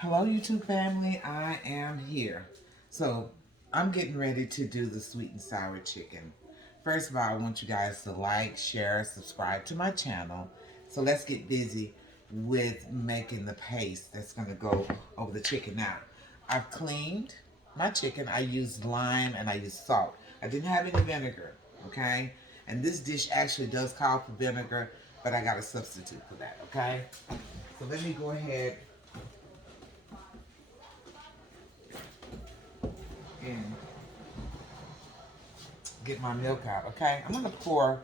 Hello, YouTube family. I am here. So, I'm getting ready to do the sweet and sour chicken. First of all, I want you guys to like, share, subscribe to my channel. So, let's get busy with making the paste that's going to go over the chicken. Now, I've cleaned my chicken. I used lime and I used salt. I didn't have any vinegar, okay? And this dish actually does call for vinegar, but I got a substitute for that, okay? So, let me go ahead and get my milk out, okay? I'm gonna pour,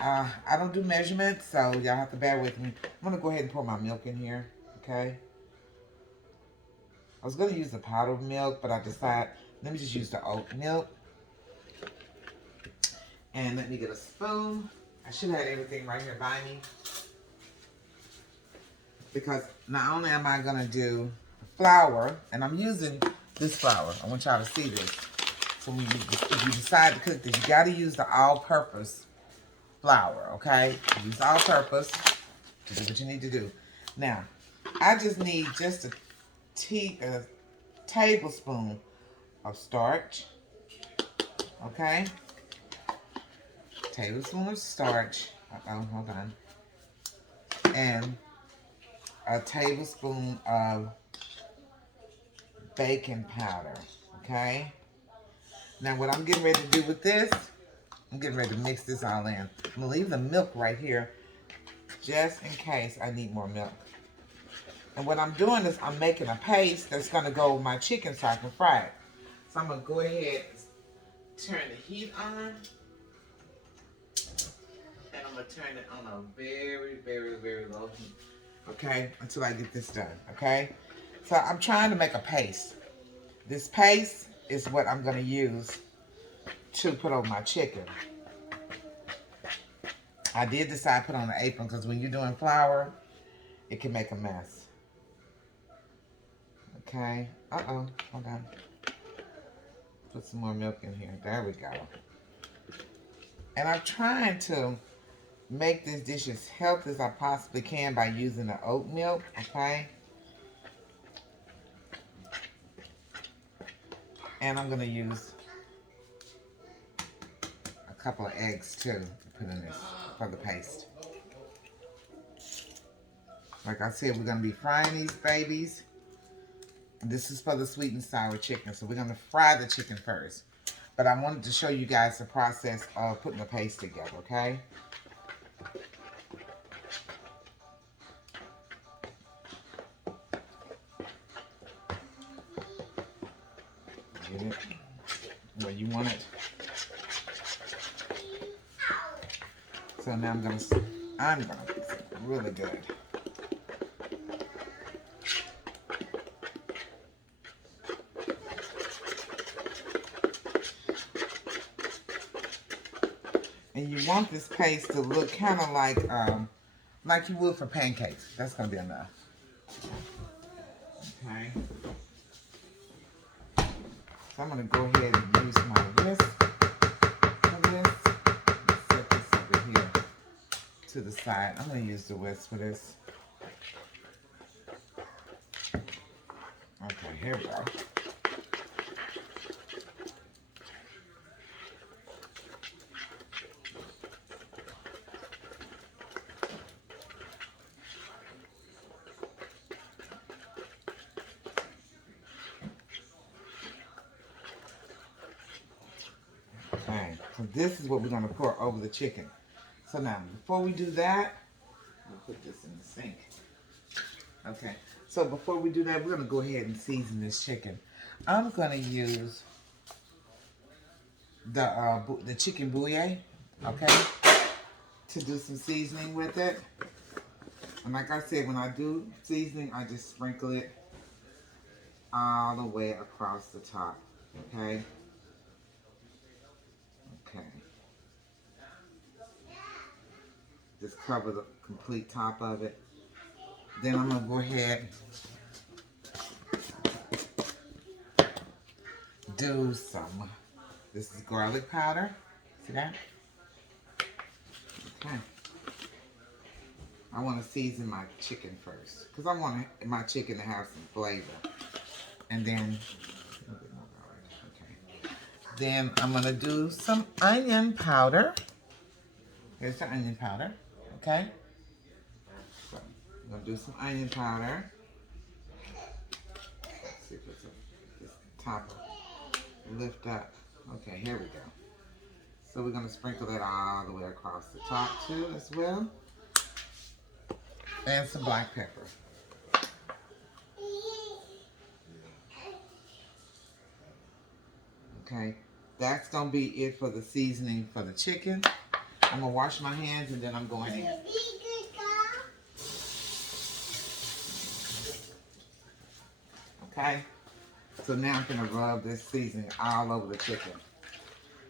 I don't do measurements, so y'all have to bear with me. I'm gonna go ahead and pour my milk in here, okay? I was gonna use the powdered milk, but I decided, let me just use the oat milk. And let me get a spoon. I should have everything right here by me. Because not only am I gonna do flour, and I'm using this flour. I want y'all to see this. So when if you decide to cook this, you gotta use the all-purpose flour, okay? Use all-purpose to do what you need to do. Now, I just need just a tablespoon of starch, okay? Tablespoon of starch. Hold on. And a tablespoon of baking powder, okay? Now, what I'm getting ready to do with this, I'm getting ready to mix this all in. I'm gonna leave the milk right here just in case I need more milk. And what I'm doing is I'm making a paste that's gonna go with my chicken so I can fry it. So I'm gonna go ahead and turn the heat on. And I'm gonna turn it on a very, very, very low heat. Okay, until I get this done, okay? So I'm trying to make a paste. This paste is what I'm gonna use to put on my chicken. I did decide to put on an apron because when you're doing flour, it can make a mess. Okay, hold on. Put some more milk in here. There we go. And I'm trying to make this dish as healthy as I possibly can by using the oat milk, okay? And I'm going to use a couple of eggs too to put in this for the paste. Like I said, we're going to be frying these babies. And this is for the sweet and sour chicken, so we're going to fry the chicken first. But I wanted to show you guys the process of putting the paste together, okay? Get it where you want it. So now I'm gonna mix it really good. And you want this paste to look kind of like you would for pancakes. That's gonna be enough. Okay. So I'm gonna go ahead and use my whisk for this. Set this over here to the side. I'm gonna use the whisk for this. Okay, here we go. Okay, so this is what we're gonna pour over the chicken. So now, before we do that, I'll put this in the sink. Okay, so before we do that, we're gonna go ahead and season this chicken. I'm gonna use the chicken bouillon, okay, to do some seasoning with it. And like I said, when I do seasoning, I just sprinkle it all the way across the top, okay? Okay. Just cover the complete top of it. Then I'm gonna go ahead do some, this is garlic powder. See that? Okay. I want to season my chicken first because I want my chicken to have some flavor. And then, okay. Then I'm going to do some onion powder. Here's the onion powder, okay? So I'm going to do some onion powder. Let's see if it's this top lift up. Okay, here we go. So we're going to sprinkle that all the way across the top too as well. And some black pepper. Okay, that's going to be it for the seasoning for the chicken. I'm going to wash my hands and then I'm going in. Okay, so now I'm going to rub this seasoning all over the chicken.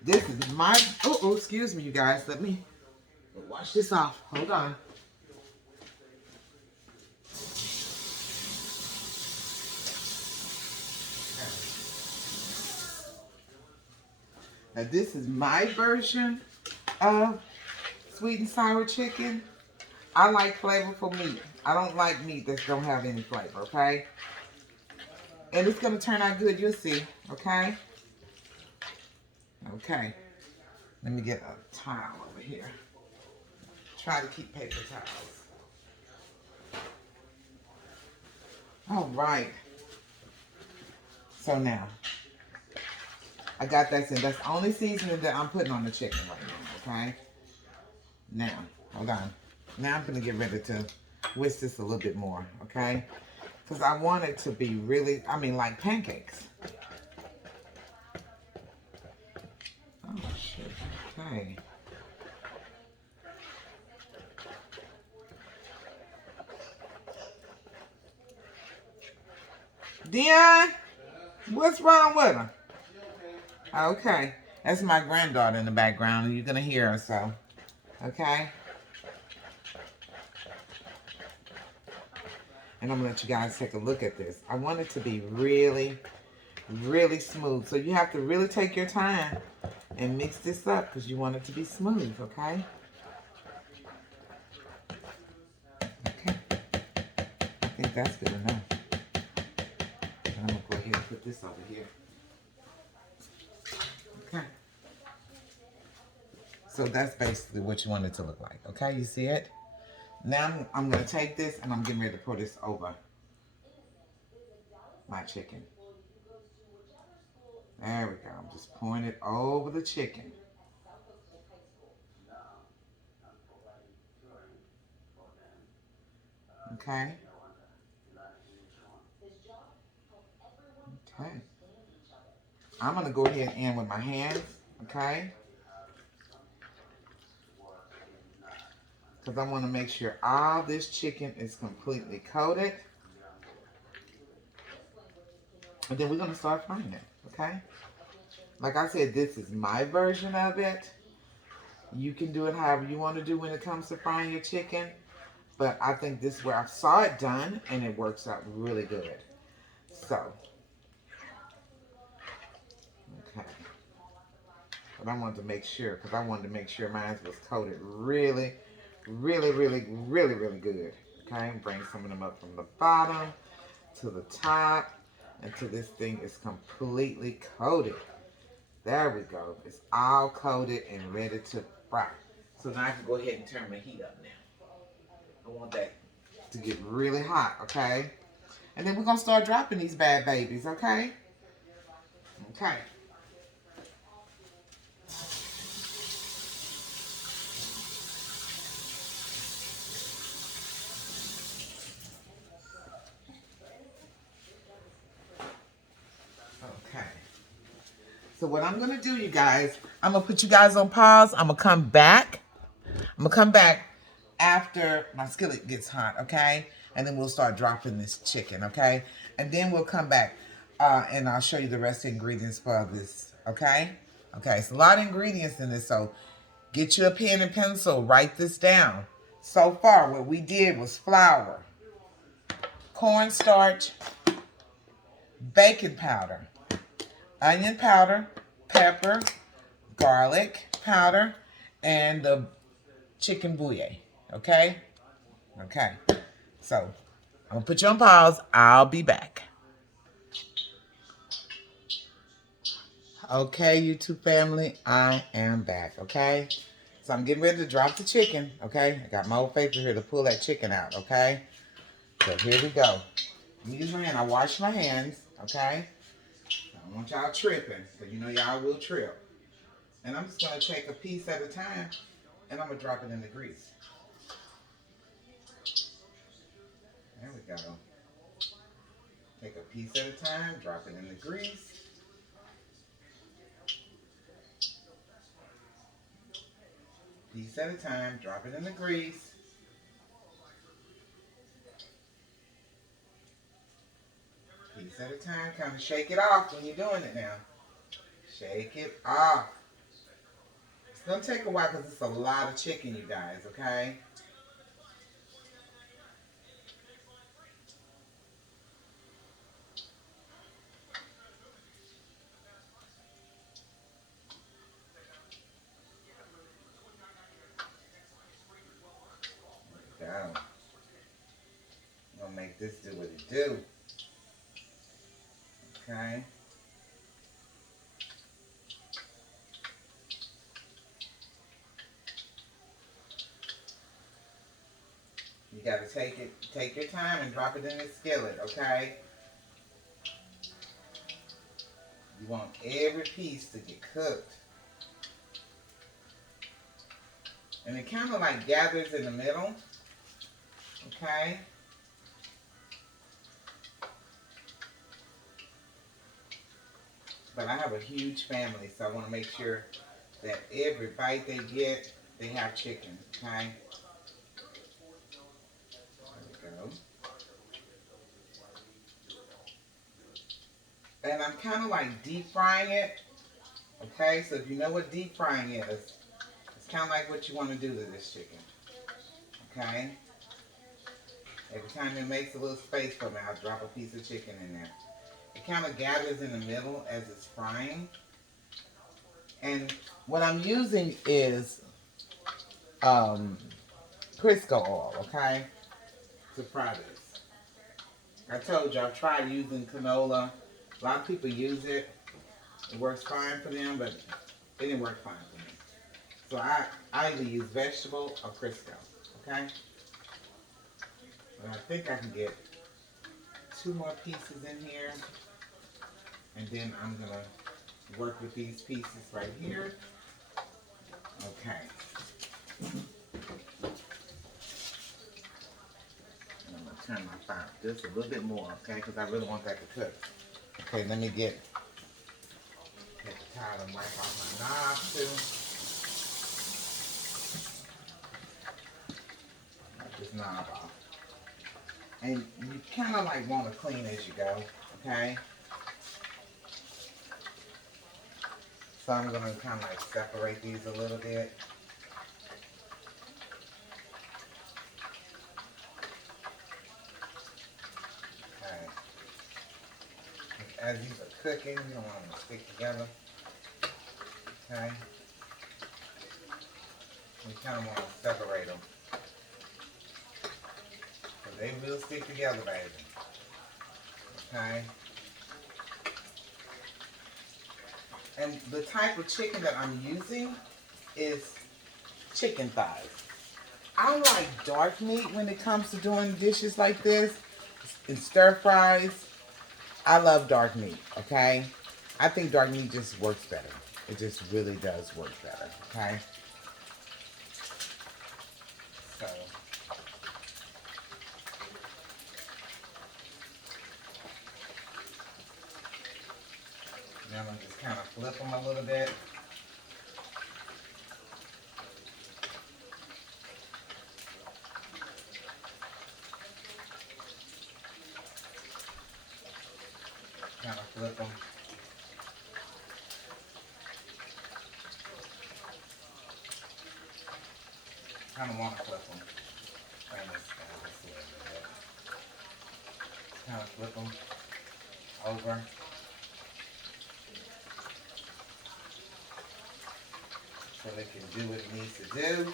This is my, oh, excuse me, you guys. Let me wash this off. Hold on. Now this is my version of sweet and sour chicken. I like flavorful meat. I don't like meat that don't have any flavor, okay? And it's going to turn out good, you'll see, okay? Okay. Let me get a towel over here. Try to keep paper towels. All right. So now, I got that in. That's the only seasoning that I'm putting on the chicken right now, okay? Now, hold on. Now I'm going to get ready to whisk this a little bit more, okay? Because I want it to be really, like pancakes. Oh, shit. Okay. Dion, what's wrong with her? Okay. That's my granddaughter in the background. You're going to hear her, so. Okay. And I'm going to let you guys take a look at this. I want it to be really, really smooth. So you have to really take your time and mix this up because you want it to be smooth, okay? Okay. I think that's good enough. And I'm going to go ahead and put this over here. Okay. So that's basically what you want it to look like, okay? You see it? Now I'm going to take this and I'm getting ready to pour this over my chicken. There we go. I'm just pouring it over the chicken. Okay. Okay. I'm going to go ahead and end with my hands, okay? Because I want to make sure all this chicken is completely coated. And then we're going to start frying it, okay? Like I said, this is my version of it. You can do it however you want to do when it comes to frying your chicken. But I think this is where I saw it done, and it works out really good. So, okay. But I wanted to make sure, because I wanted to make sure mine was coated really, really, really, really, really good. Okay, bring some of them up from the bottom to the top until this thing is completely coated. There we go. It's all coated and ready to fry. So now I can go ahead and turn my heat up now. I want that to get really hot, okay? And then we're going to start dropping these bad babies, okay? Okay. Okay. So what I'm going to do, you guys, I'm going to put you guys on pause. I'm going to come back. I'm going to come back after my skillet gets hot, okay? And then we'll start dropping this chicken, okay? And then we'll come back and I'll show you the rest of the ingredients for this, okay? Okay, it's a lot of ingredients in this, so get you a pen and pencil. Write this down. So far, what we did was flour, cornstarch, baking powder, onion powder, pepper, garlic powder, and the chicken bouillon, okay? Okay, so I'm gonna put you on pause. I'll be back. Okay, YouTube family, I am back. Okay, so I'm getting ready to drop the chicken. Okay, I got my old paper here to pull that chicken out. Okay, so here we go. I'm using my hand. I wash my hands. Okay, I don't want y'all tripping, because you know y'all will trip. And I'm just gonna take a piece at a time, and I'm gonna drop it in the grease. There we go. Take a piece at a time, drop it in the grease. Piece at a time, drop it in the grease. Piece at a time, kind of shake it off when you're doing it now. Shake it off. It's going to take a while because it's a lot of chicken, you guys, okay? There we go. I'm going to make this do what it do. Okay? You got to take your time and drop it in the skillet, okay? You want every piece to get cooked. And it kind of like gathers in the middle, okay? But I have a huge family, so I want to make sure that every bite they get, they have chicken, okay? There we go. And I'm kind of like deep frying it, okay? So if you know what deep frying is, it's kind of like what you want to do to this chicken, okay? Every time it makes a little space for me, I'll drop a piece of chicken in there. It kind of gathers in the middle as it's frying. And what I'm using is Crisco oil, okay, to fry this. I told you, I've tried using canola. A lot of people use it. It works fine for them, but it didn't work fine for me. So I either use vegetable or Crisco, okay? And I think I can get 2 more pieces in here. And then I'm going to work with these pieces right here. Okay. And I'm going to turn my fire just a little bit more, okay? Because I really want that to cook. Okay, let me get the towel and wipe off my knob too. Wipe this knob off. And you kind of like want to clean as you go, okay? So I'm going to kind of like separate these a little bit. Okay. As these are cooking, you don't want them to stick together. Okay? You kind of want to separate them. Because they will stick together, baby. Okay? And the type of chicken that I'm using is chicken thighs. I like dark meat when it comes to doing dishes like this. And stir fries. I love dark meat, okay? I think dark meat just works better. It just really does work better, okay? So, now I'm going to just kind of flip them a little bit. Kind of flip them. Kind of want to flip them. Kind of flip them over. So they can do what it needs to do.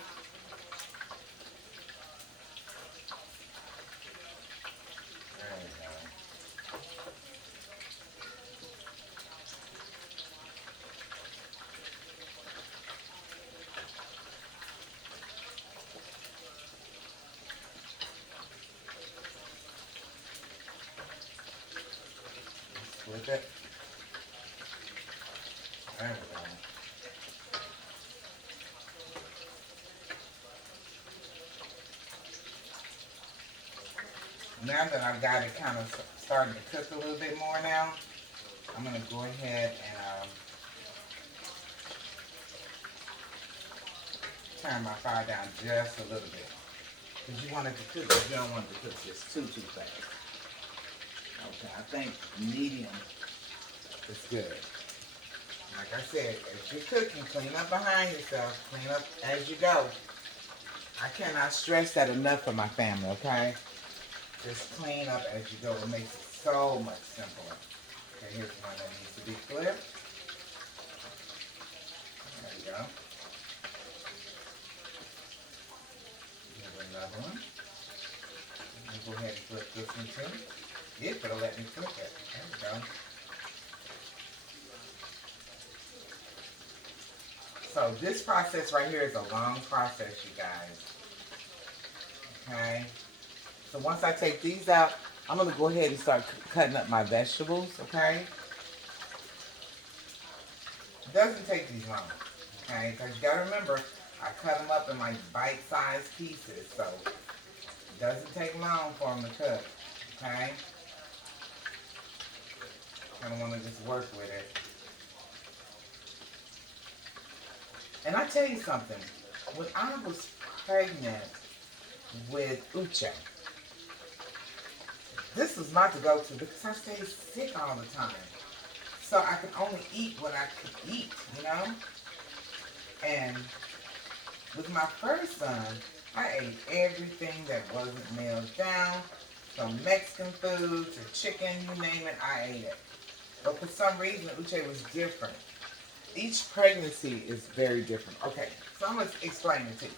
Flip it. There we go. Now that I've got it kind of starting to cook a little bit more now, I'm going to go ahead and turn my fire down just a little bit. Because you want it to cook, but you don't want it to cook just too fast. Okay, I think medium is good. Like I said, as you're cooking, clean up behind yourself. Clean up as you go. I cannot stress that enough for my family, okay? Just clean up as you go. It makes it so much simpler. Okay, here's one that needs to be flipped. There you go. Here's another one. Let me go ahead and flip this one too. If it'll let me flip it. There we go. So this process right here is a long process, you guys. Okay? So once I take these out, I'm going to go ahead and start cutting up my vegetables, okay? It doesn't take these long, okay? Because you got to remember, I cut them up in like bite-sized pieces, so it doesn't take long for them to cook, okay? I don't want to just work with it. And I tell you something, when I was pregnant with Uche, this was not to go to because I stayed sick all the time. So I could only eat what I could eat, you know? And with my first son, I ate everything that wasn't nailed down, from Mexican food to chicken, you name it, I ate it. But for some reason, Uche was different. Each pregnancy is very different. Okay, so I'm going to explain it to you.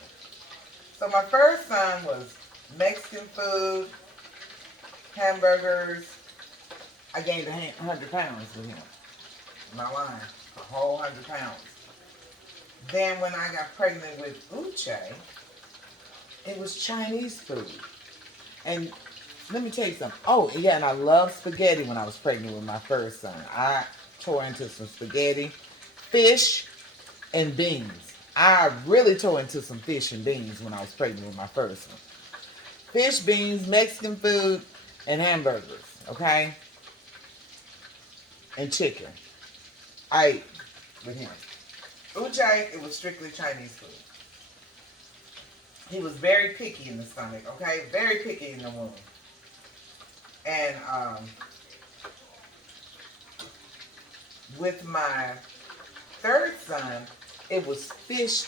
So my first son was Mexican food, hamburgers. I gained 100 pounds with him. I'm not lying. A whole 100 pounds. Then when I got pregnant with Uche, it was Chinese food. And let me tell you something. Oh, yeah, and I loved spaghetti when I was pregnant with my first son. I tore into some spaghetti, fish, and beans. I really tore into some fish and beans when I was pregnant with my first one. Fish, beans, Mexican food, and hamburgers, okay? And chicken. I ate with him. Uche, it was strictly Chinese food. He was very picky in the stomach, okay? Very picky in the womb. And with my third son, it was fish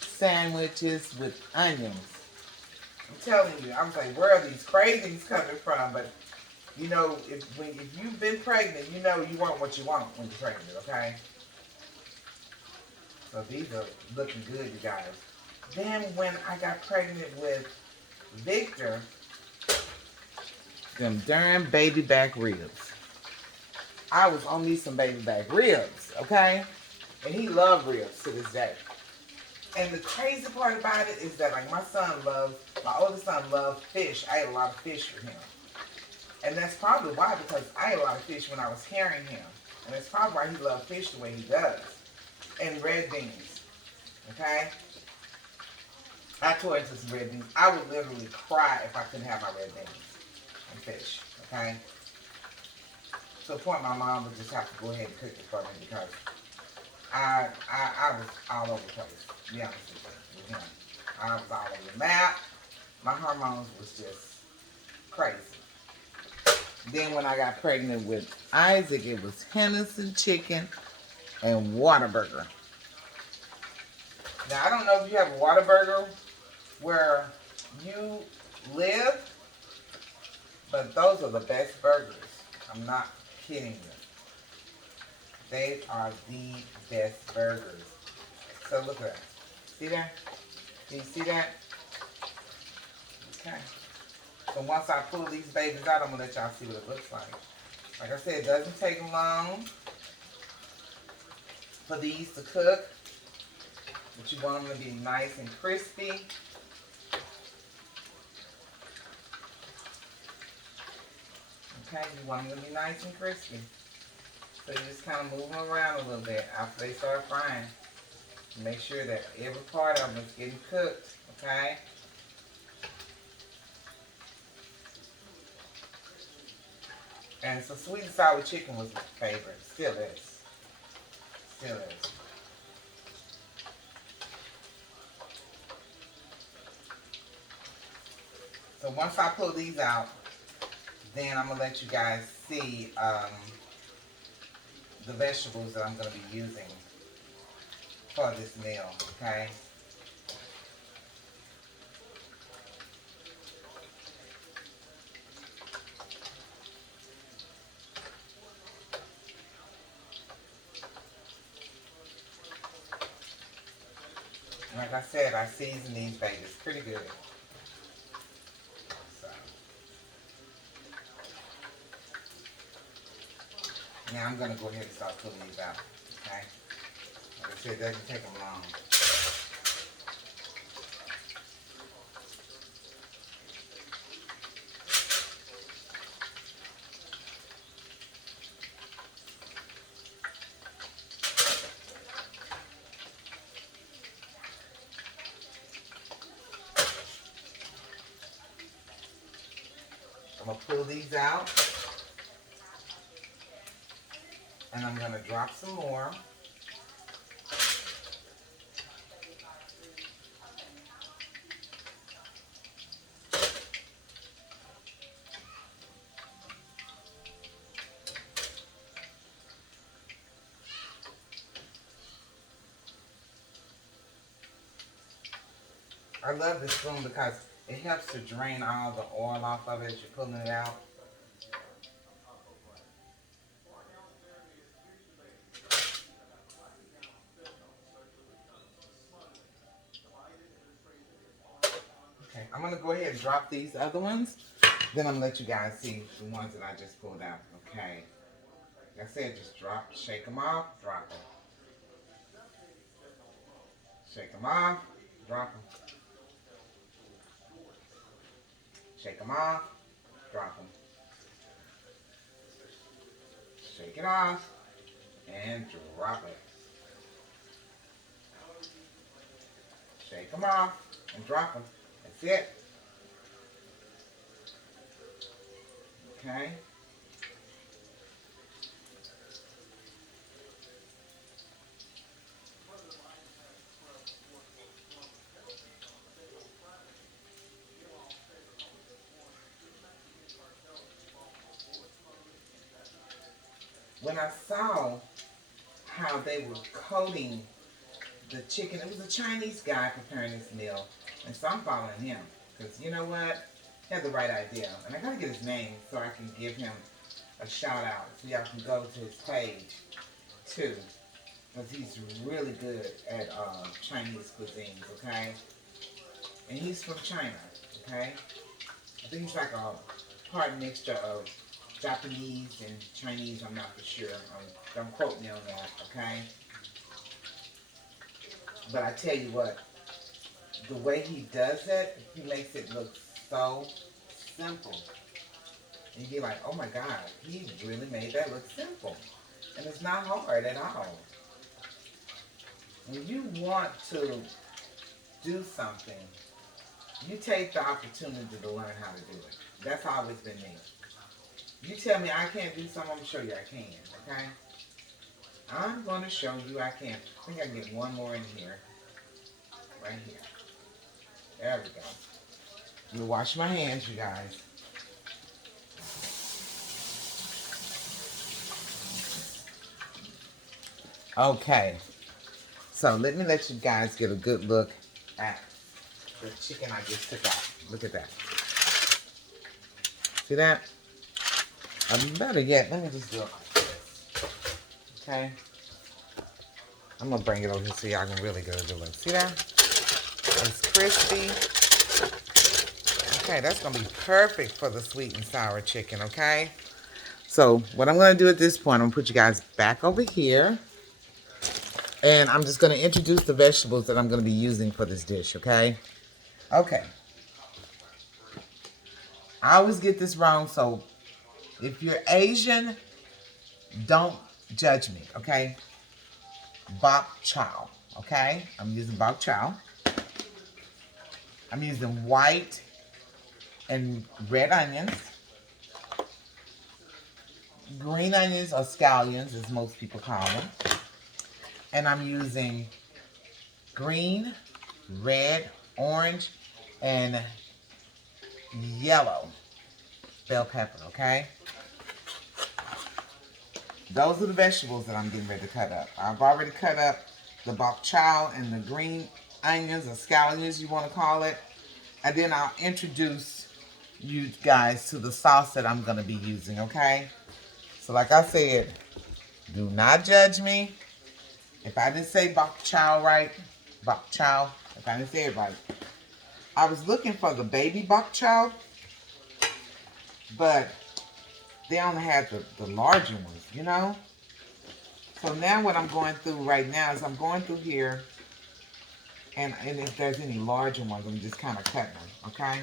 sandwiches with onions. I'm telling you, I was like, where are these cravings coming from? But you know, if you've been pregnant, you know you want what you want when you're pregnant, okay? So these are looking good, you guys. Then when I got pregnant with Victor, them darn baby back ribs. I was on these some baby back ribs, okay? And he loved ribs to this day. And the crazy part about it is that, like, my oldest son loved fish. I ate a lot of fish with him. And that's probably why, because I ate a lot of fish when I was carrying him. And that's probably why he loved fish the way he does. And red beans, okay? I tore into some red beans. I would literally cry if I couldn't have my red beans and fish, okay? To the point my mom would just have to go ahead and cook it for me because I was all over the place, to be honest with him. I was all over the map. My hormones was just crazy. Then when I got pregnant with Isaac, it was Henderson chicken and Whataburger. Now, I don't know if you have a Whataburger where you live, but those are the best burgers. I'm not kidding you. They are the best burgers. So look at that. See that? Can you see that? Okay. So once I pull these babies out, I'm going to let y'all see what it looks like. Like I said, it doesn't take long for these to cook. But you want them to be nice and crispy. Okay, you want them to be nice and crispy. So you just kind of move them around a little bit after they start frying. Make sure that every part of them is getting cooked, okay? And so sweet and sour chicken was my favorite. Still is. Still is. So once I pull these out, then I'm going to let you guys see the vegetables that I'm going to be using for this meal, okay? Like I said, I season these babies pretty good. So now I'm going to go ahead and start pulling these out, okay? Like I said, it doesn't take them long. I'm going to pull these out, and I'm going to drop some more. I love this spoon because it helps to drain all the oil off of it as you're pulling it out. Okay, I'm going to go ahead and drop these other ones. Then I'm going to let you guys see the ones that I just pulled out. Okay. Like I said, just drop, shake them off, drop them. Shake them off, drop them. Shake them off, drop them. Shake it off, and drop it. Shake them off, and drop them. That's it. Okay. When I saw how they were coating the chicken, it was a Chinese guy preparing this meal, and so I'm following him, because you know what? He had the right idea, and I gotta get his name so I can give him a shout out, so y'all can go to his page too, because he's really good at Chinese cuisines, okay? And he's from China, okay? I think he's like a hard mixture of Japanese and Chinese, I'm not for sure. Don't quote me on that, okay? But I tell you what, the way he does it, he makes it look so simple. And you're like, oh my God, he really made that look simple. And it's not hard at all. When you want to do something, you take the opportunity to learn how to do it. That's always been me. You tell me I can't do something, I'm going to show you I can, okay? I'm going to show you I can. I think I can get one more in here. Right here. There we go. You wash my hands, you guys. Okay. So let me let you guys get a good look at the chicken I just took out. Look at that. See that? Better yet, let me just do it like this. Okay? I'm going to bring it over here so y'all can really get a good look. See that? It's crispy. Okay, that's going to be perfect for the sweet and sour chicken, okay? So what I'm going to do at this point, I'm going to put you guys back over here. And I'm just going to introduce the vegetables that I'm going to be using for this dish, okay? Okay. I always get this wrong, so if you're Asian, don't judge me, okay? Bok chow, okay? I'm using bok chow. I'm using white and red onions, green onions or scallions, as most people call them. And I'm using green, red, orange, and yellow bell pepper, okay? Those are the vegetables that I'm getting ready to cut up. I've already cut up the bok chow and the green onions or scallions, you want to call it. And then I'll introduce you guys to the sauce that I'm going to be using, okay? So like I said, do not judge me. If I didn't say bok chow right, bok chow, if I didn't say it right. I was looking for the baby bok chow, but they only had the larger ones, you know? So now what I'm going through right now is I'm going through here, and if there's any larger ones, I'm just kind of cutting them, okay?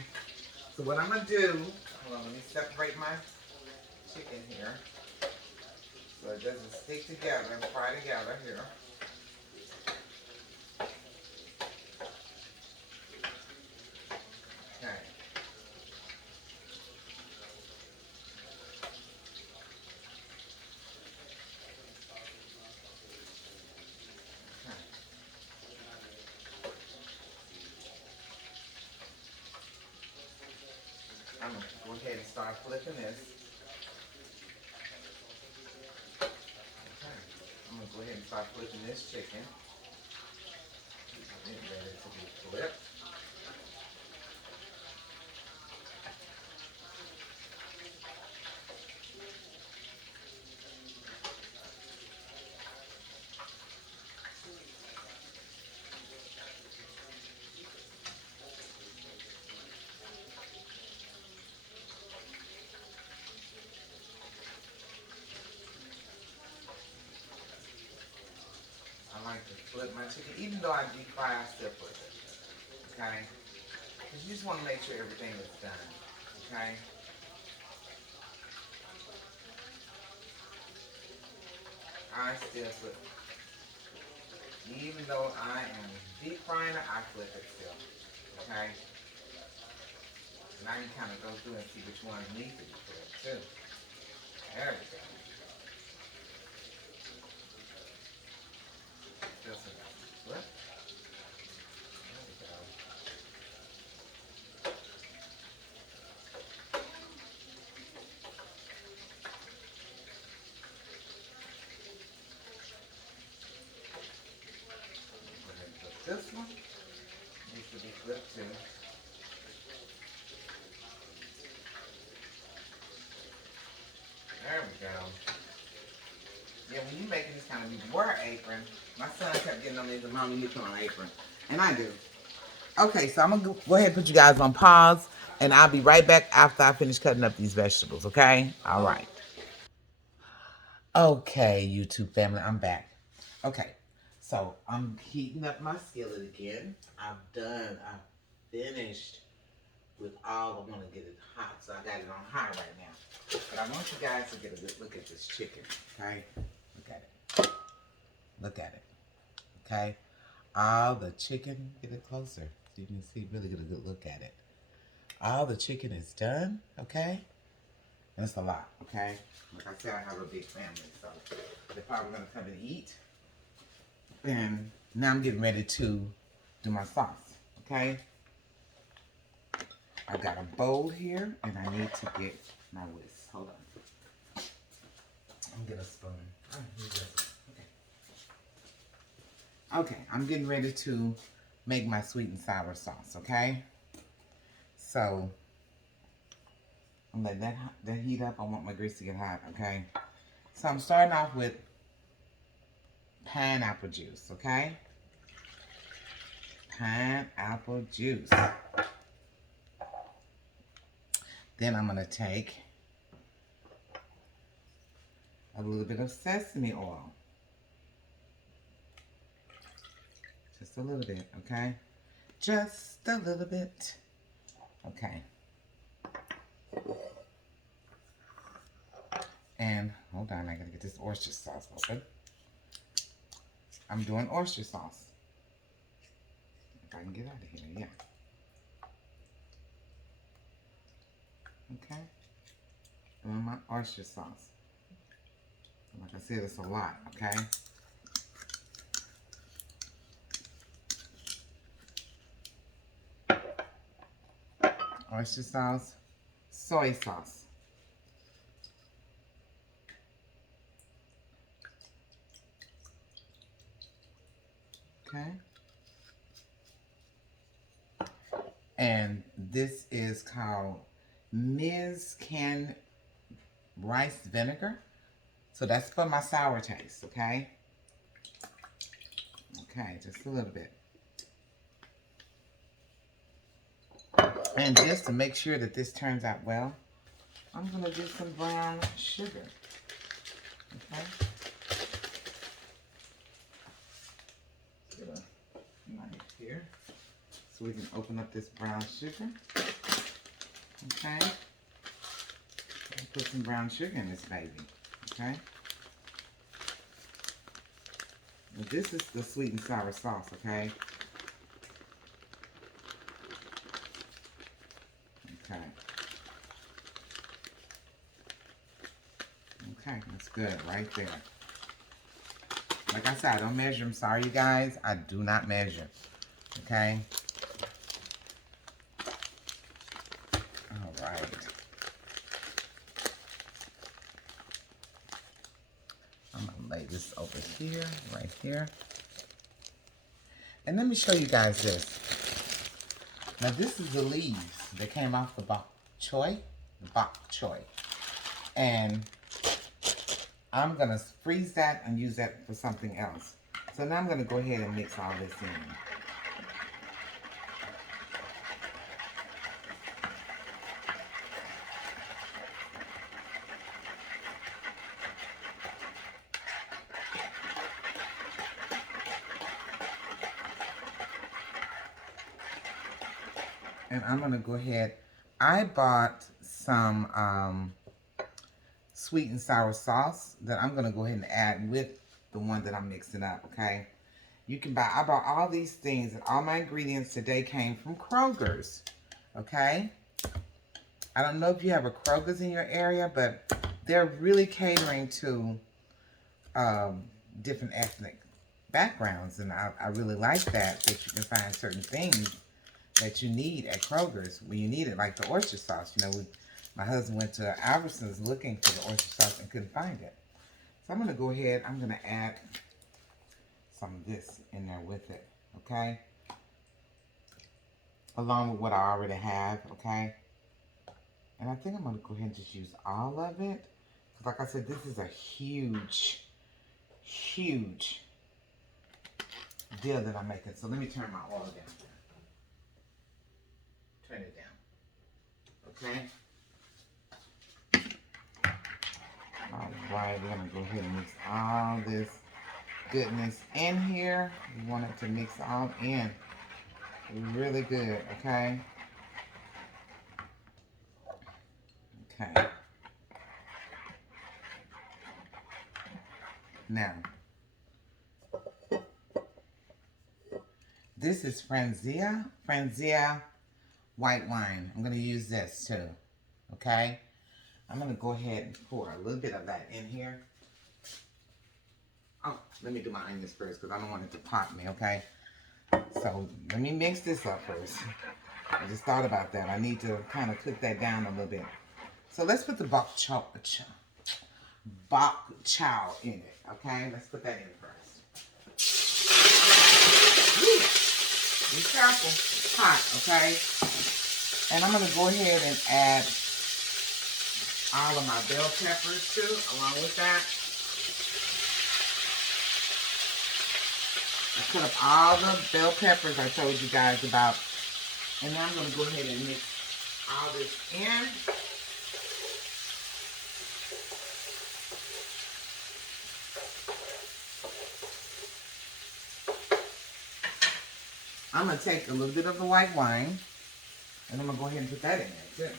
So what I'm going to do, hold on, let me separate my chicken here so it doesn't stick together and fry together here. Okay. I'm going to go ahead and start flipping this. Okay. I'm going to go ahead and start flipping this chicken. Get ready to be flipped. I like to flip my chicken, even though I deep fry, I still flip it. Okay? Because you just want to make sure everything is done. Okay? I still flip it. Even though I am deep frying it, I flip it still. Okay? And I can kind of go through and see which one needs to be flipped too. There we go. Just enough. Flip. There we go. Go ahead and flip this one. Needs to be flipped too. There we go. Yeah, when you making this kind of, you wear an apron. My son kept getting on me, the mommy, you put on an apron. And I do. Okay, so I'm going to go ahead and put you guys on pause. And I'll be right back after I finish cutting up these vegetables, okay? All right. Okay, YouTube family, I'm back. Okay, so I'm heating up my skillet again. I've finished with all, I want to get it hot, so I got it on high right now. But I want you guys to get a good look at this chicken, okay? Look at it. Look at it, okay? All the chicken, get it closer so you can see, really get a good look at it. All the chicken is done, okay? That's a lot, okay? Like I said, I have a big family, so they're probably gonna come and eat. And now I'm getting ready to do my sauce, okay? I've got a bowl here, and I need to get my whisk. Hold on. I'm gonna get a spoon. Okay, I'm getting ready to make my sweet and sour sauce, okay? So, I'm letting that heat up. I want my grease to get hot, okay? So I'm starting off with pineapple juice, okay? Pineapple juice. Then I'm gonna take a little bit of sesame oil. Just a little bit, okay? Just a little bit. Okay. And hold on, I gotta get this oyster sauce open. I'm doing oyster sauce. If I can get out of here, yeah. Okay. Doing my oyster sauce. Like I said, it's a lot, okay? Oyster sauce, soy sauce. Okay. And this is called Ms. Canned Rice Vinegar. So that's for my sour taste, okay? Okay, just a little bit. And just to make sure that this turns out well, I'm going to do some brown sugar. Okay? Get a knife here so we can open up this brown sugar. Okay? Put some brown sugar in this baby. Okay? And this is the sweet and sour sauce, okay? Okay. Okay, that's good right there. Like I said, I don't measure. I'm sorry, you guys. I do not measure. Okay? All right. I'm going to lay this over here, right here. And let me show you guys this. Now, this is the leaves that came off the bok choy. The bok choy. And I'm going to freeze that and use that for something else. So now I'm going to go ahead and mix all this in. And I'm going to go ahead. I bought some sweet and sour sauce that I'm going to go ahead and add with the one that I'm mixing up, okay? You can buy, I bought all these things, and all my ingredients today came from Kroger's, okay? I don't know if you have a Kroger's in your area, but they're really catering to different ethnic backgrounds, and I really like that you can find certain things that you need at Kroger's when you need it, like the oyster sauce. You know, my husband went to Albertsons looking for the oyster sauce and couldn't find it. So I'm going to go ahead, I'm going to add some of this in there with it, okay? Along with what I already have, okay? And I think I'm going to go ahead and just use all of it. Because like I said, this is a huge, huge deal that I'm making. So let me turn my oil down. Turn it down. Okay? Alright, we're going to go ahead and mix all this goodness in here. We want it to mix all in. Really good, okay? Okay. Now, this is Franzia white wine. I'm going to use this too, okay? I'm going to go ahead and pour a little bit of that in here. Oh, let me do my onions first because I don't want it to pop me, okay? So let me mix this up first. I just thought about that. I need to kind of cook that down a little bit. So let's put the bok chow in it, okay? Let's put that in first. Woo. Be careful. It's hot, okay? And I'm going to go ahead and add all of my bell peppers too, along with that. I put up all the bell peppers I told you guys about. And now I'm going to go ahead and mix all this in. I'm going to take a little bit of the white wine, and I'm going to go ahead and put that in there too.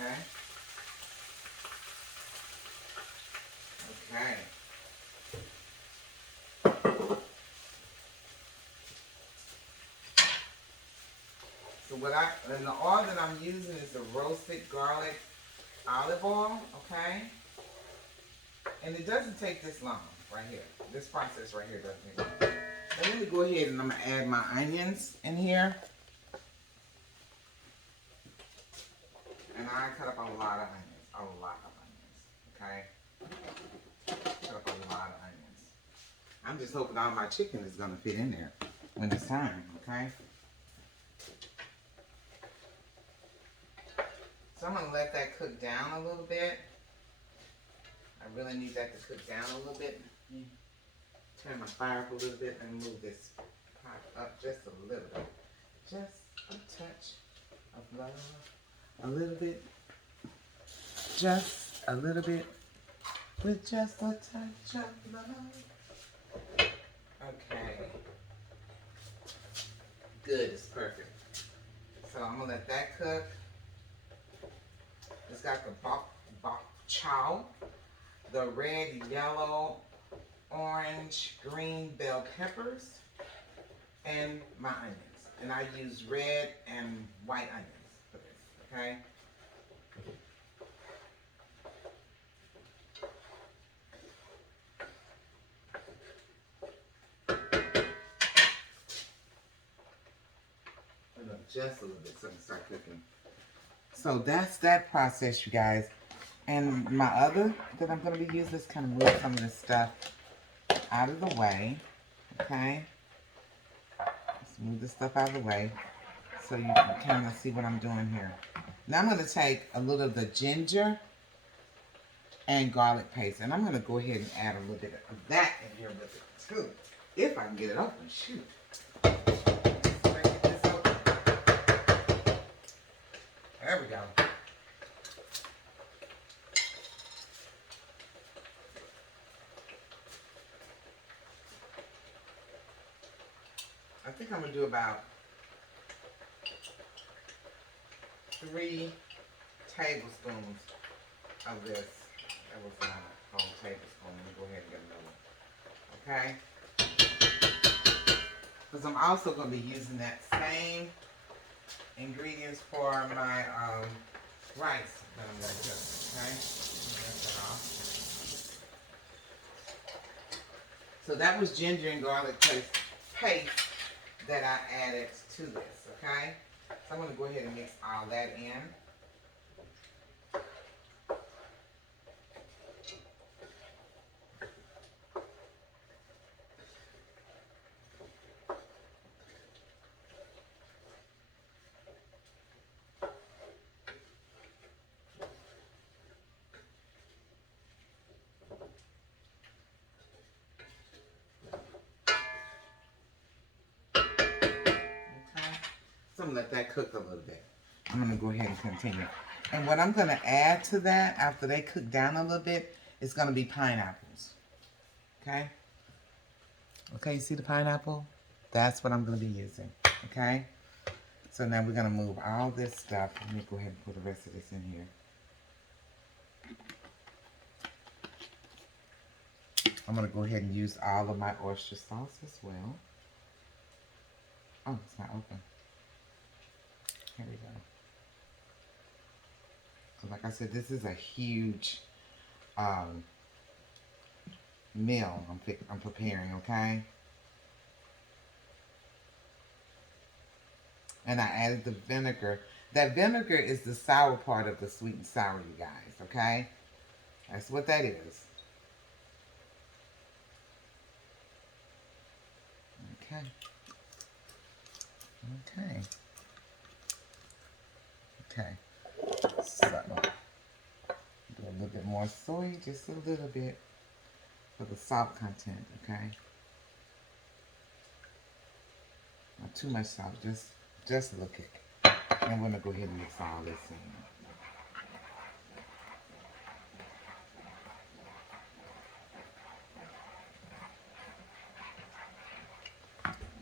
Okay. Okay. So and the oil that I'm using is the roasted garlic olive oil, okay? And it doesn't take this long right here. This process right here doesn't take long. And let me go ahead and I'm gonna add my onions in here. And I cut up a lot of onions, okay? Cut up a lot of onions. I'm just hoping all my chicken is gonna fit in there when it's time, okay? So I'm gonna let that cook down a little bit. I really need that to cook down a little bit. Turn my fire up a little bit and move this pot up just a little bit. Just a touch of love. A little bit. Just a little bit. With just a touch of love. Okay. Good, it's perfect. So I'm gonna let that cook. It's got the bok chow, the red, yellow, orange, green bell peppers, and my onions. And I use red and white onions for this, okay? Just a little bit so I can start cooking. So that's that process, you guys. And my other that I'm going to be using is kind of move some of this stuff out of the way. Okay? Let's move this stuff out of the way so you can kind of see what I'm doing here. Now I'm going to take a little of the ginger and garlic paste. And I'm going to go ahead and add a little bit of that in here with it too. If I can get it open. Shoot. There we go. I think I'm going to do about 3 tablespoons of this. That was not a whole tablespoon. Let me go ahead and get another one. Okay? Because I'm also going to be using that same ingredients for my rice that I'm going to cook. Okay? Rinse that off. So that was ginger and garlic paste that I added to this. Okay? So I'm going to go ahead and mix all that in. So I'm going to let that cook a little bit. I'm going to go ahead and continue. And what I'm going to add to that after they cook down a little bit is going to be pineapples. Okay? Okay, you see the pineapple? That's what I'm going to be using. Okay? So now we're going to move all this stuff. Let me go ahead and put the rest of this in here. I'm going to go ahead and use all of my oyster sauce as well. Oh, it's not open. Here we go. So like I said, this is a huge meal I'm preparing, okay? And I added the vinegar. That vinegar is the sour part of the sweet and sour, you guys, okay? That's what that is. Okay. Okay. Okay. So, do a little bit more soy, just a little bit for the salt content, okay? Not too much salt, just a little kick. And I'm going to go ahead and mix all this in.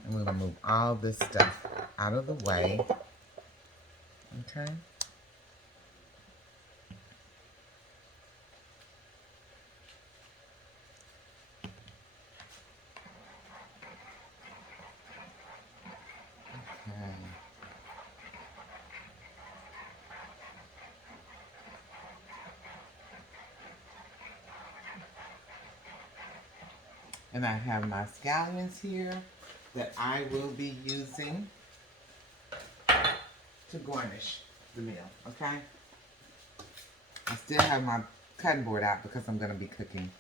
And we're going to move all this stuff out of the way. Okay? And I have my scallions here that I will be using to garnish the meal, okay? I still have my cutting board out because I'm going to be cooking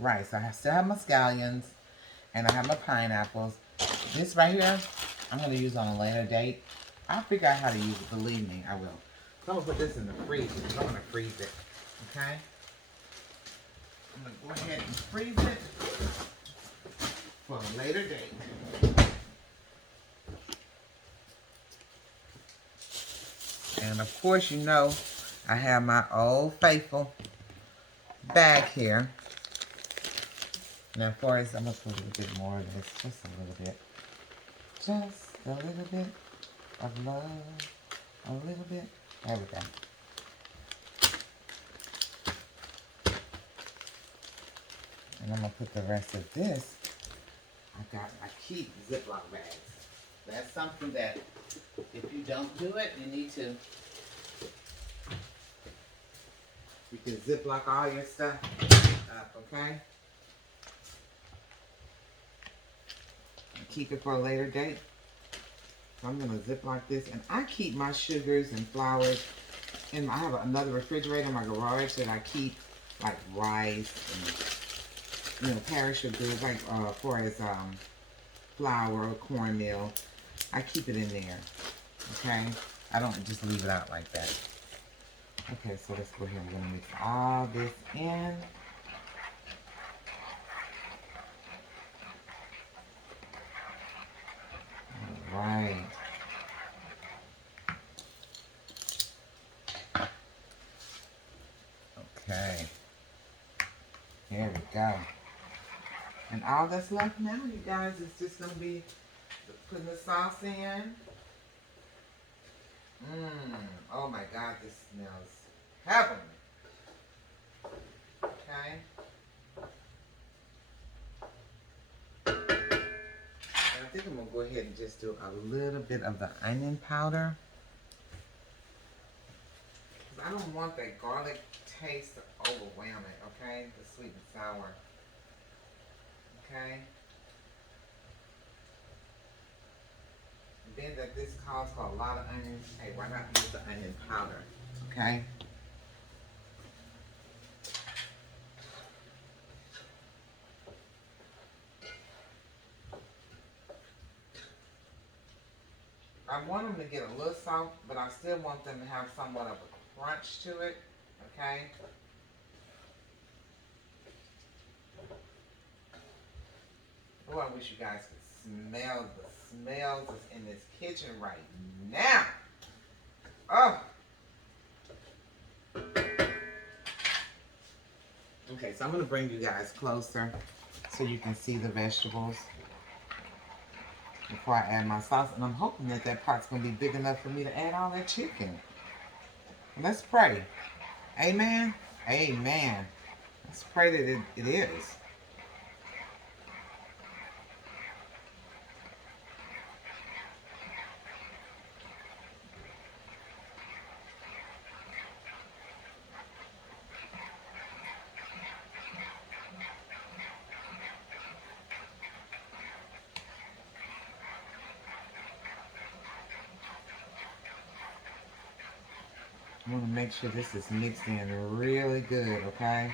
rice. I still have my scallions and I have my pineapples. This right here, I'm going to use on a later date. I'll figure out how to use it. Believe me, I will. So I'm going to put this in the freezer because I'm going to freeze it, okay? I'm going to go ahead and freeze it for a later date. And of course, you know, I have my old faithful bag here. Now, as far as I'm going to put a little bit more of this, just a little bit. Just a little bit of love. A little bit. There we go. And I'm going to put the rest of this. I keep Ziploc bags. That's something that if you don't do it, you need to. You can Ziploc all your stuff up, okay? And keep it for a later date. So I'm going to Ziploc this. And I keep my sugars and flours. And I have another refrigerator in my garage that I keep like rice and, you know, perishable goods like for as flour or cornmeal. I keep it in there, okay? I don't just leave it out like that. Okay, so let's go ahead and we're gonna mix all this in. All right. Okay. There we go. And all that's left now, you guys, is just gonna be putting the sauce in. Oh my God, this smells heavenly. Okay. And I think I'm gonna go ahead and just do a little bit of the onion powder. I don't want that garlic taste to overwhelm it, okay? The sweet and sour. Okay? And being that this calls for a lot of onions, hey, why not use the onion powder? Okay? I want them to get a little soft, but I still want them to have somewhat of a crunch to it. Okay? Oh, I wish you guys could smell the smells that's in this kitchen right now. Oh! Okay, so I'm going to bring you guys closer so you can see the vegetables before I add my sauce. And I'm hoping that that pot's going to be big enough for me to add all that chicken. Let's pray. Amen? Amen. Let's pray that it is. I want to make sure this is mixed in really good, okay?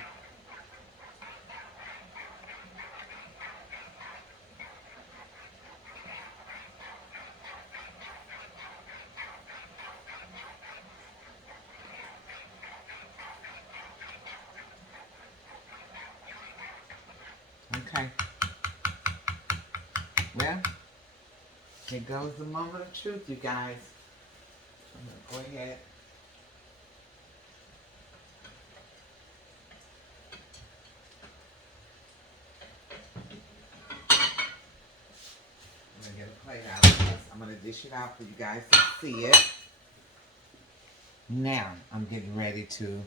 Okay. Well, here goes the moment of truth, you guys. I'm going to go ahead. I'm going to get a plate out of this. I'm going to dish it out for you guys to see it. Now, I'm getting ready to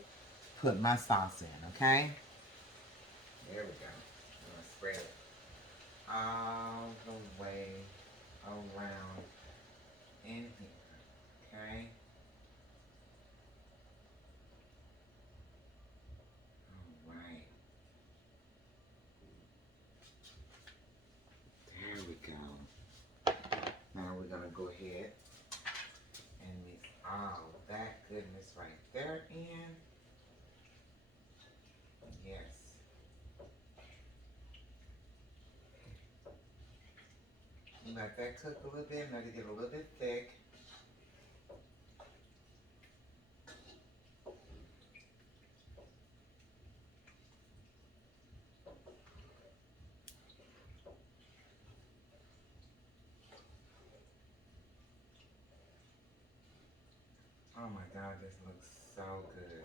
put my sauce in, okay? There we go. I'm going to spread it all the way around in here, okay? All right. all that goodness right there in. Yes. Let that cook a little bit. Let it get a little bit thick. Oh my God, this looks so good.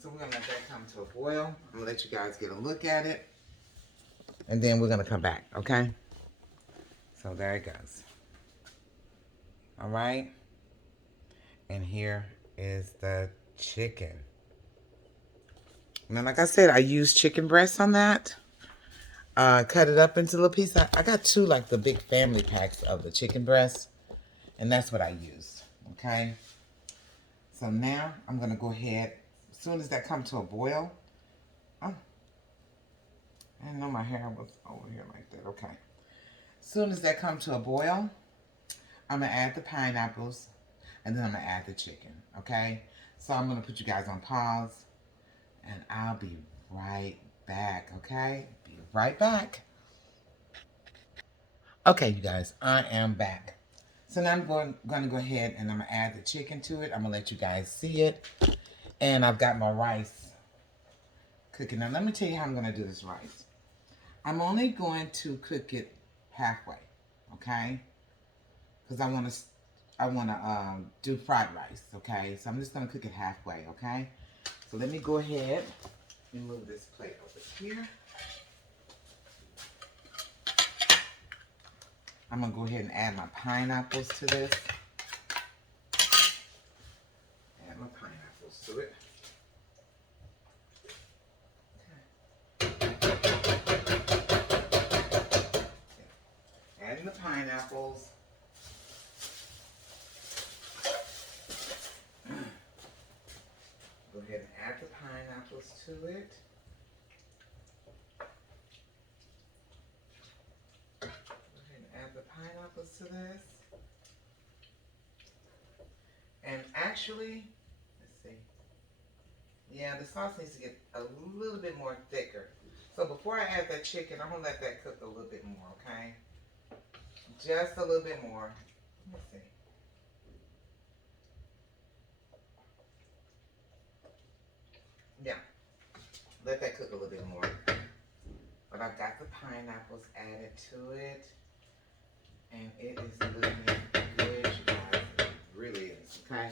So we're gonna let that come to a boil. I'm gonna let you guys get a look at it. And then we're gonna come back, okay? So there it goes. All right. And here is the chicken. Now, like I said, I used chicken breast on that. Cut it up into little pieces. I got two, like the big family packs of the chicken breast. And that's what I used, okay? So now I'm going to go ahead. As soon as that comes to a boil. Oh, I didn't know my hair was over here like that. Okay. As soon as that comes to a boil, I'm going to add the pineapples. And then I'm going to add the chicken, okay? So I'm going to put you guys on pause. And I'll be right back, okay? Be right back. Okay, you guys, I am back. So now I'm going to go ahead and I'm going to add the chicken to it. I'm going to let you guys see it. And I've got my rice cooking. Now, let me tell you how I'm going to do this rice. I'm only going to cook it halfway, okay? Because I want to do fried rice, okay? So I'm just going to cook it halfway, okay? So let me go ahead and move this plate over here. I'm going to go ahead and add my pineapples to this. Add my pineapples to it. Adding the pineapples. Go ahead and add the pineapples to it. Go ahead and add the pineapples to this. And actually, let's see. Yeah, the sauce needs to get a little bit more thicker. So before I add that chicken, I'm going to let that cook a little bit more, okay? Just a little bit more. Let's see. Yeah, let that cook a little bit more. But I've got the pineapples added to it. And it is looking good, you guys. It really is, okay?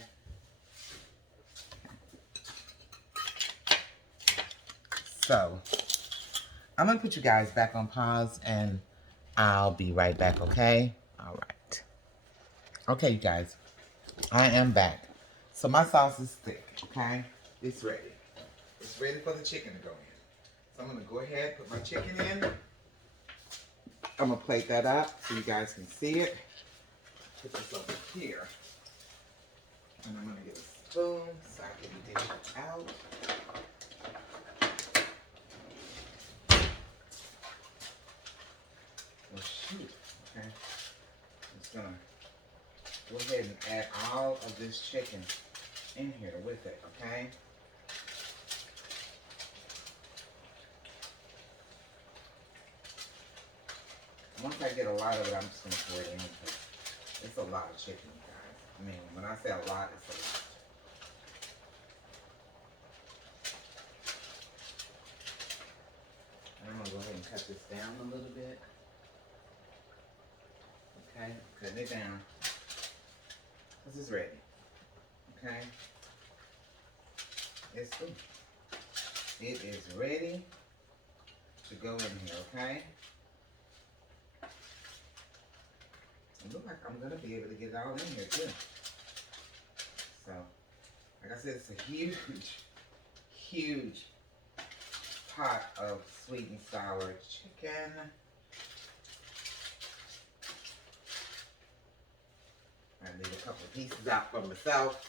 So, I'm going to put you guys back on pause and I'll be right back, okay? All right. Okay, you guys. I am back. So my sauce is thick, okay? It's ready. It's ready for the chicken to go in. So I'm going to go ahead, put my chicken in. I'm going to plate that up so you guys can see it. Put this over here. And I'm going to get a spoon so I can dish it out. Oh, shoot. Okay. I'm just going to go ahead and add all of this chicken in here with it, okay? Once I get a lot of it, I'm just going to pour it in. It's a lot of chicken, guys. I mean, when I say a lot, it's a lot. And I'm going to go ahead and cut this down a little bit. Okay, cutting it down. This is ready. Okay. It is ready to go in here, okay? It looks like I'm going to be able to get it all in here, too. So, like I said, it's a huge, huge pot of sweet and sour chicken. I leave a couple of pieces out for myself.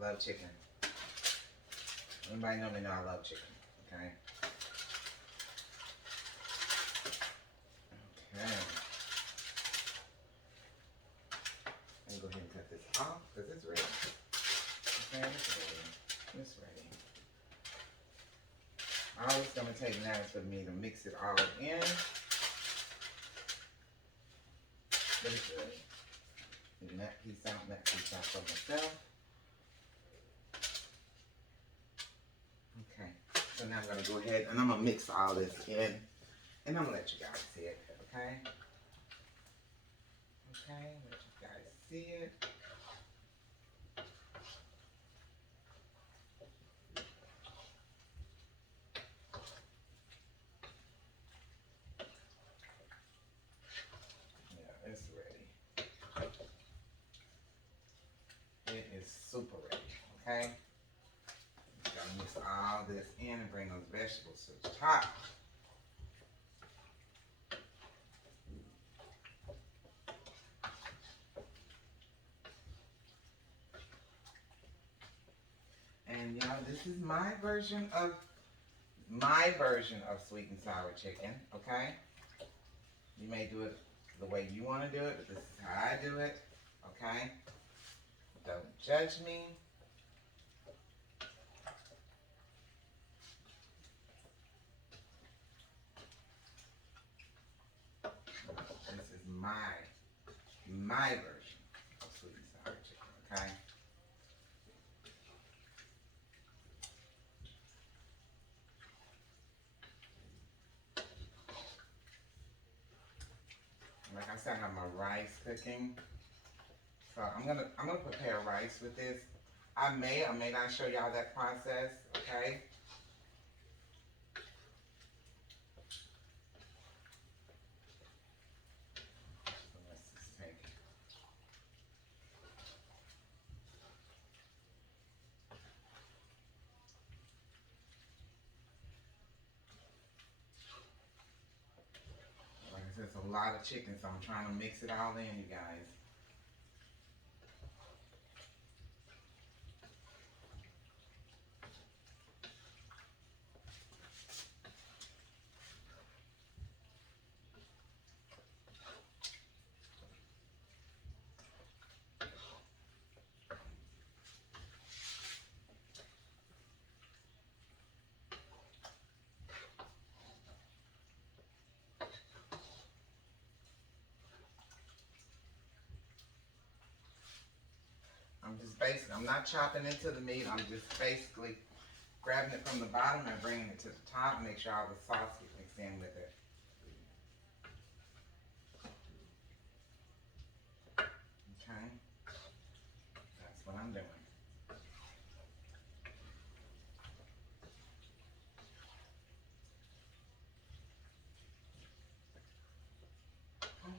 I love chicken. Anybody know me know I love chicken. Okay. Okay. Let me go ahead and cut this off because it's ready. Okay, it's ready. It's ready. All it's gonna take now is for me to mix it all in. But it's ready. Leaving that piece out and that piece out for myself. Okay. So now I'm gonna go ahead and I'm gonna mix all this in. And I'm gonna let you guys see it. Okay? Okay, let you guys see it. Yeah, it's ready. It is super ready. Okay? Gotta mix all this in and bring those vegetables to the top. And y'all, this is my version of sweet and sour chicken. Okay? You may do it the way you want to do it, but this is how I do it. Okay? Don't judge me. This is my version of sweet and sour chicken. Okay? Like I said, I have my rice cooking. So I'm gonna prepare rice with this. I may or may not show y'all that process, okay? So let's just take it. Like I said, it's a lot of chicken, so I'm trying to mix it all in, you guys. I'm not chopping into the meat. I'm just basically grabbing it from the bottom and bringing it to the top. Make sure all the sauce gets mixed in with it. Okay, that's what I'm doing. Okay.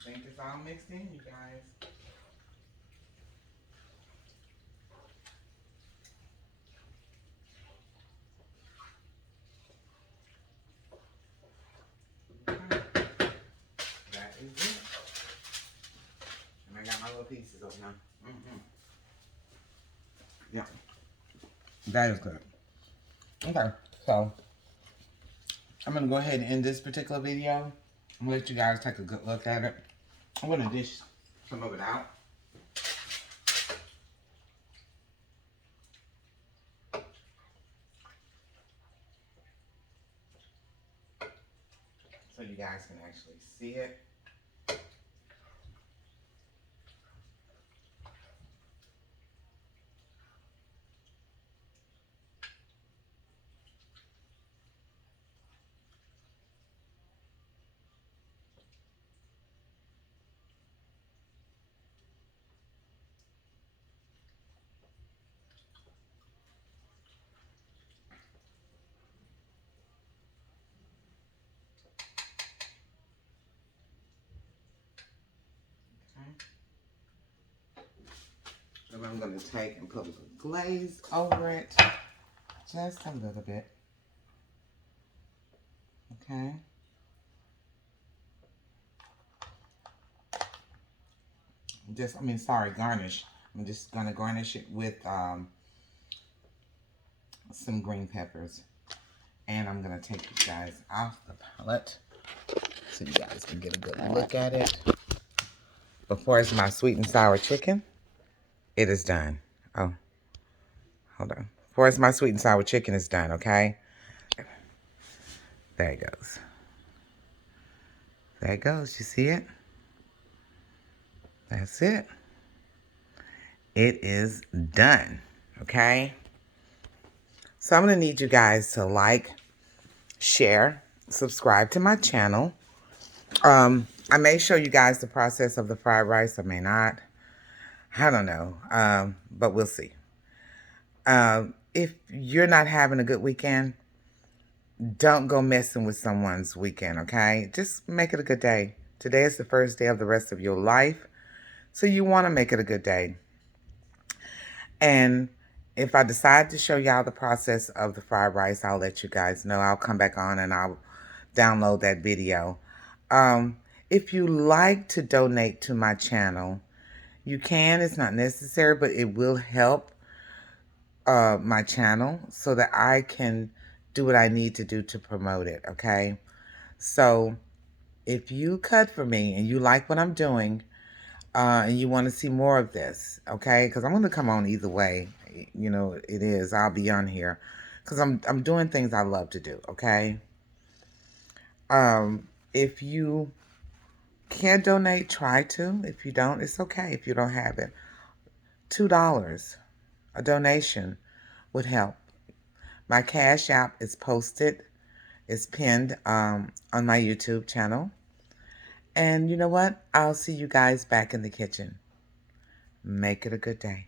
I think it's all mixed in, you guys. Okay. That is it. And I got my little pieces over here. Yeah, that is good. Okay, so I'm gonna go ahead and end this particular video. I'm gonna let you guys take a good look at it. I'm gonna dish some of it out. So you guys can actually see it. And I'm going to take and put a little glaze over it. Just a little bit. Okay. Garnish. I'm just going to garnish it with some green peppers. And I'm going to take you guys off the palette so you guys can get a good look at it. Before it's my sweet and sour chicken, it is done. Oh, hold on. Before it's my sweet and sour chicken is done, okay? There it goes. There it goes. You see it? That's it. It is done, okay? So I'm going to need you guys to like, share, subscribe to my channel. I may show you guys the process of the fried rice. I may not. I don't know. But we'll see. If you're not having a good weekend, don't go messing with someone's weekend, okay? Just make it a good day. Today is the first day of the rest of your life. So you want to make it a good day. And if I decide to show y'all the process of the fried rice, I'll let you guys know. I'll come back on and I'll download that video. If you like to donate to my channel, you can. It's not necessary, but it will help my channel so that I can do what I need to do to promote it, okay? So if you cut for me and you like what I'm doing and you want to see more of this, okay? Because I'm going to come on either way. You know, it is. I'll be on here because I'm doing things I love to do, okay? If you can donate, try to. If you don't, it's okay if you don't have it. $2, a donation would help. My Cash App is posted. It's pinned on my YouTube channel. And you know what? I'll see you guys back in the kitchen. Make it a good day.